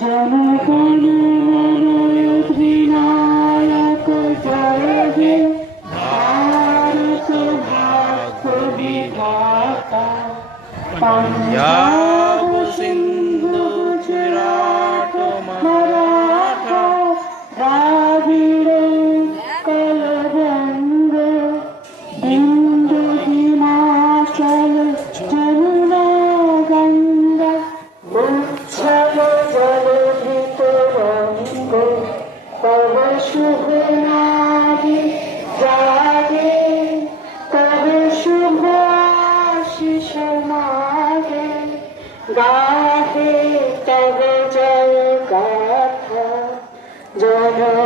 জনগণ মন অধিনায়ক জয় হে ভারত ভাগ্য বিধাতা পাঞ্জাব সিন্ধু গুজরাট মারাঠা দ্রাবিড় কলবঙ্গ বিন্দু হিমাচল যমুনা গঙ্গা উচ্ছল জলধিত রঙ্গ তব শুভ নাভি জাগে তব শুভ আশিস মাগে গাহে তব জয় গাথা জন